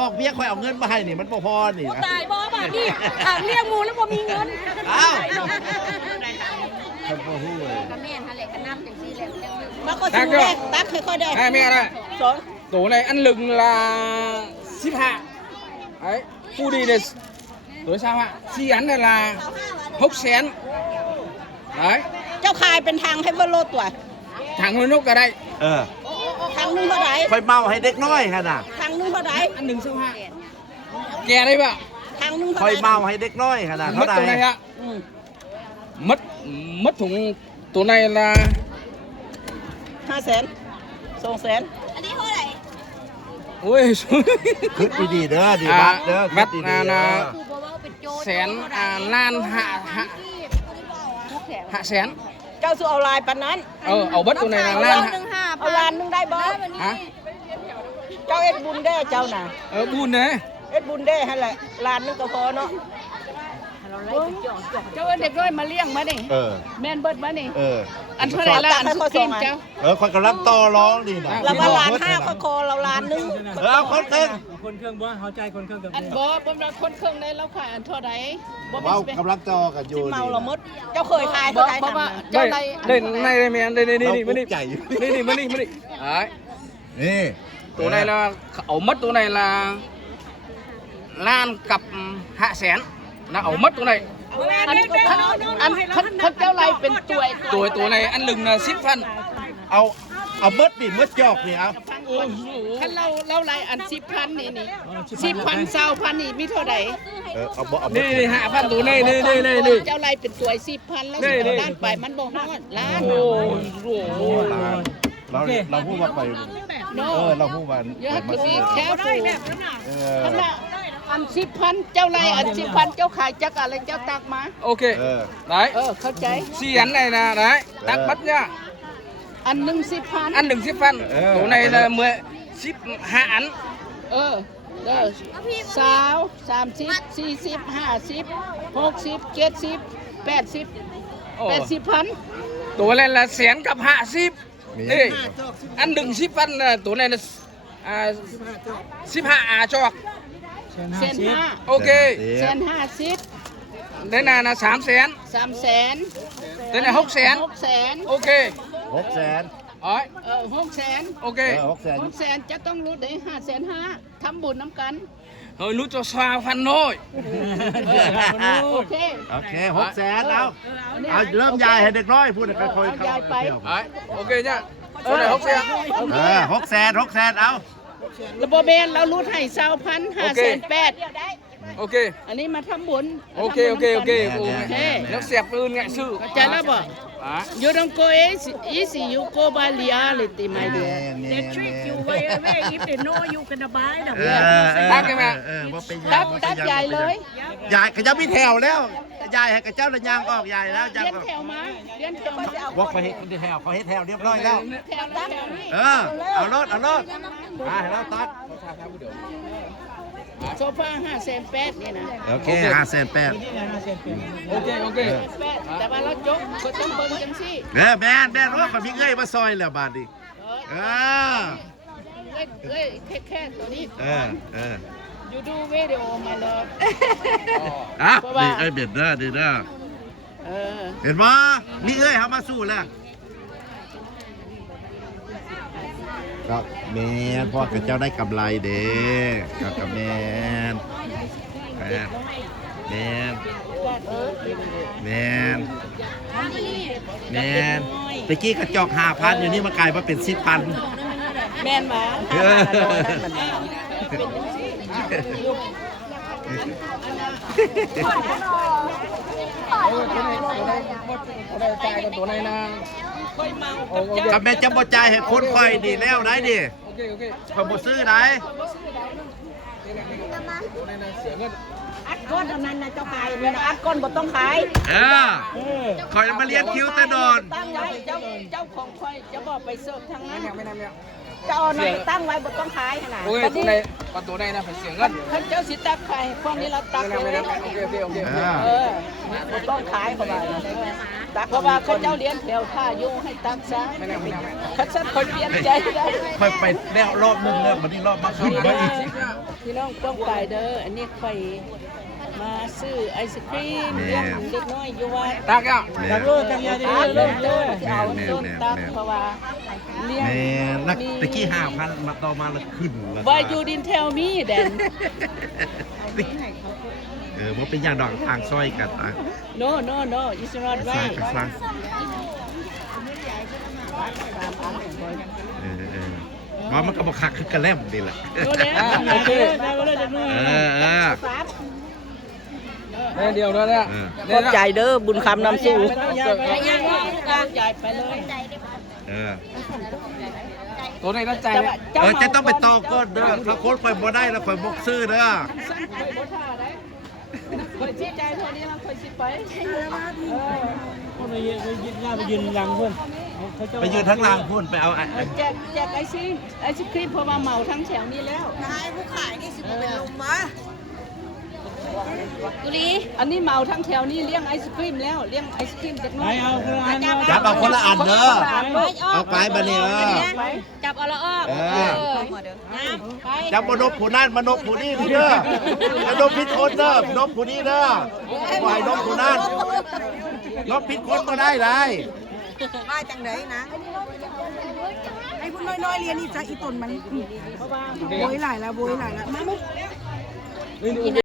บอกเบี้ยคอยเอาเงินมาให้นี่มันพอนี่ ตายบ่บ้านี่ถามเลี้ยงงูแล้วบ่มีเงิน อ้าวท่านพ่อฮู้เลย กระแม่นทะเลกระน้ำจังซี่แหละ มาก็สูงเลยตักค่อยๆได้ hai mẹ đây สอง tổ này ăn lừng là ship hạ đấy phu đi này tối sao ạ chi ăn này là hốc xén đấy เจ้าคายเป็นทางให้เบอร์โลตัว thằng hơi nốc ở đây ทางนึงเท่าไหร่ คอยเมาให้เด็กน้อยขนาด ทางนึงเท่าไหร่ ăn lừng sao hạ kè đây bạn ทางนึง ค เท่า อย ไหร่ เมาให้เด็กน้อยขนาด mất เท่าไหร่ tổ này ạ mất mất thùng tổ này là 500,000 200,000 อันนี้เท่าไหร่ ôi คิดดีๆเด้อดีมากเด้อ วัด คิ นา ๆ นา เด้อ คือบ่ว่าเป็นโจร xén lan hạ xén เจ้าสู้เอาลายปานนั้น ở bất tổ này là lan hạ เอาล้านนึงได้บ่ hả เจ้าเอ็ดบุญได้เจ้าน่ะ ở bùn đấy เอ็ดบุญได้หั่นแหละล้านนึงก็พอเนาะ เจ้าเด็กน้อยมาเลี้ยงมานี่ แม่นเบิดมานี่ อันเท่าไหร่ละอันสุดทีมเจ้า คอยกำลังต่อร้องดีนะ เราว่าล้านห้าค่อยคอเราล้านนึง เอาคนเต็ง คนเครื่องบ่เข้าใจคนเครื่องกับ อันบ่บ่มาคนเครื่องในเราขายอันเท่าไหร่บ่ เมากำลังต่อกันอยู่ เมาเราหมดเจ้าเคยคาย บ่ เท่าไหร่ บ่ว่า ทำ เจ้า đây ใด đây này đây mẹ đây đây đây đi เรา đi ใจ đi đi đi đấy นี่ tổ này là ổ mất tổ này là lan cặp hạ xén là ổ mất tổ này อันเจ้าไรเป็นตัว tổ này ăn lừng là ship phân เอาเบิดดิเบิดจอกนี่เอา คันเราไรอัน10,000นี่10,000 20,000นี่มีเท่าไหร่ เอาบ่เอาเบิด đi đi hạ phân tổ này đi đi đi đi เจ้าไรเป็นตัว10,000แล้วสิล้านไปมันบ่ฮอดล้าน เราพูดว่าไป เนาะ เราพูดว่า You have to be careful คันละอัน10,000เจ้าไรอัน10,000เจ้าขายจักอะไรเจ้าตักมา ok đấy เข้าใจ xi hắn này là đấy tắc mất nhá อันหนึง10,000 ăn đừng ship phân tổ này là 10 ship hạ ăn 20 30 40 50 60 70 80 80,000 tổ này là xén cặp hạ ship đi ăn đừng ship phân là tổ này là ship hạ chọc 1,500,000 ok 150 đây là 3 xén 300,000 đây là hốc xén 600,000 ok 600,000 đấy 600,000 ok 600,000จะต้องรู้ได้5,500ทำบุญน้ำกัน thôi nút cho xoa phân thôi โอเค โอเค600,000เอาเริ่มยายให้เด็กน้อยพูดกันค่อย ยายไป đấy ok nhá số này hốc xén 600,000เอา ระบบเบนเรารู้ให้20,000 ok อันนี้มาทำบุญ ok ok ok ok nó xẹp hơn ngại sự เข้าใจแล้วบ่ đấy You don't go easy, you go by reality, my dear. They trick you way away if they know you gonna buy them ตักไงแม่ ตักใหญ่เลย ยายก็จะมีแถวแล้วยายให้กับเจ้าละยางออกยายแล้วจัง เลี้ยนแถวมาเลี้ยนแถวมา ว่าเขาเฮ็ดแถวเขาเฮ็ดแถวเรียบร้อยแล้ว แถวตักนี่ เอารถมาให้เราตัด โซฟา5,800นี่นะ โอเค500,000 ok ok แต่ว่าเราจกก็ต้องเบิ่งจังซี่ แม่นว่าเขามีเงยมาซอยแล้วบาดนี้เอ้ยแค่ตัวนี้ You do video my love นี่ไอ้เบ็ดเด้อดีเด้อเห็นบ่มีเอ้ยเขามาสู้แล้วครับแม่นพ่อกับเจ้าได้กำไรเด้กับแม่นตะกี้กระจอก5,000อยู่นี่มากลายมาเป็น10,000 แม่นหมา tổ này là กับแม่จะบ่จ่ายให้คนค่อยดีแล้วได้ดิ ok ok ข่อยบ่ซื้อได้ tổ này là sửa ngân อัดก้อนเท่านั้นนะเจ้าขายเนี่ยนะอัดก้อนบ่ต้องขาย ข่อยมาเรียนคิวแต่โดน ตั้งไว้เจ้าของค่อยจะบอกไปเสิร์ฟทางนั้น ไม่นำเนี่ย เจ้าเอานั่นไปตั้งไว้บ่ต้องขายขนาด ok tổ này còn tổ này là phải sửa ngân ท่านเจ้าสิตักไข่พวกนี้เราตัก ไม่นำok ok ok บ่ต้องขายเขาว่านะ ตัก เพราะว่าเขาเจ้าเลี้ยงแถวท่าอยู่ให้ตักซะเขาจะคนเปลี่ยนใจได้ ค่อยไปแล้วรอบนึงแล้ววันนี้รอบมาขึ้นไปอีก พี่น้องต้องไปเด้ออันนี้ค่อยมาซื้อไอศครีมเลี้ยงเด็กน้อยอยู่วัด ตักอ่ะ ตักโลดตักยาดี เริ่ม เล ต้น ย เอาต้นตักเพราะว่าเลี้ยง แม่นักตะกี้5,000มาต่อมาแล้วขึ้นแล้ว Why you didn't tell me then บ่เป็นอย่างดอกทางซอยกันอ่ะ No no no it's not สร้าง right ก็สร้างว่ามันก็บ่คักคือกระแลมนี่แหละ No แล้ว โอเคได้มาเลยจะนู่น เดียวแล้วเนี่ย ขอบใจเด้อบุญคำนำสู่ ไปยังจ่ายไปเลย ตัวไหนตั้งใจ จะต้องไปต่อก่อนเด้อถ้าคนไปบ่ได้แล้วค่อยบกซื้อเด้อ คอยชี้ใจเท่านี้แล้วคอยชี้ไป คนไปยืนหลังเพื่อน ไปยืนทั้งรางพุ่นไปเอา แจกไอศครีมเพราะว่าเมาทั้งแถวนี้แล้ว ผู้ขายนี่สิเป็นลมมะ กุลีอันนี้เมาทั้งแถวนี้เลี้ยงไอศครีมแล้วเลี้ยงไอศครีมเด็กน้อย เอาคนละอัน จับเอาคนละอันเด้อเอาไปบัดนี้ จับเอาละอ้อจับมานบผู้นั้นมานบผู้นี้เด้อมานบผิดคนเด้อนบผู้นี้เด้อปล่อยนบผู้นั้นนบผิดคนก็ได้เลย ว่าจังไดนะไอ้ผู้น้อยๆเรียนนี่จะอีตนมันโวยหลายแล้วมา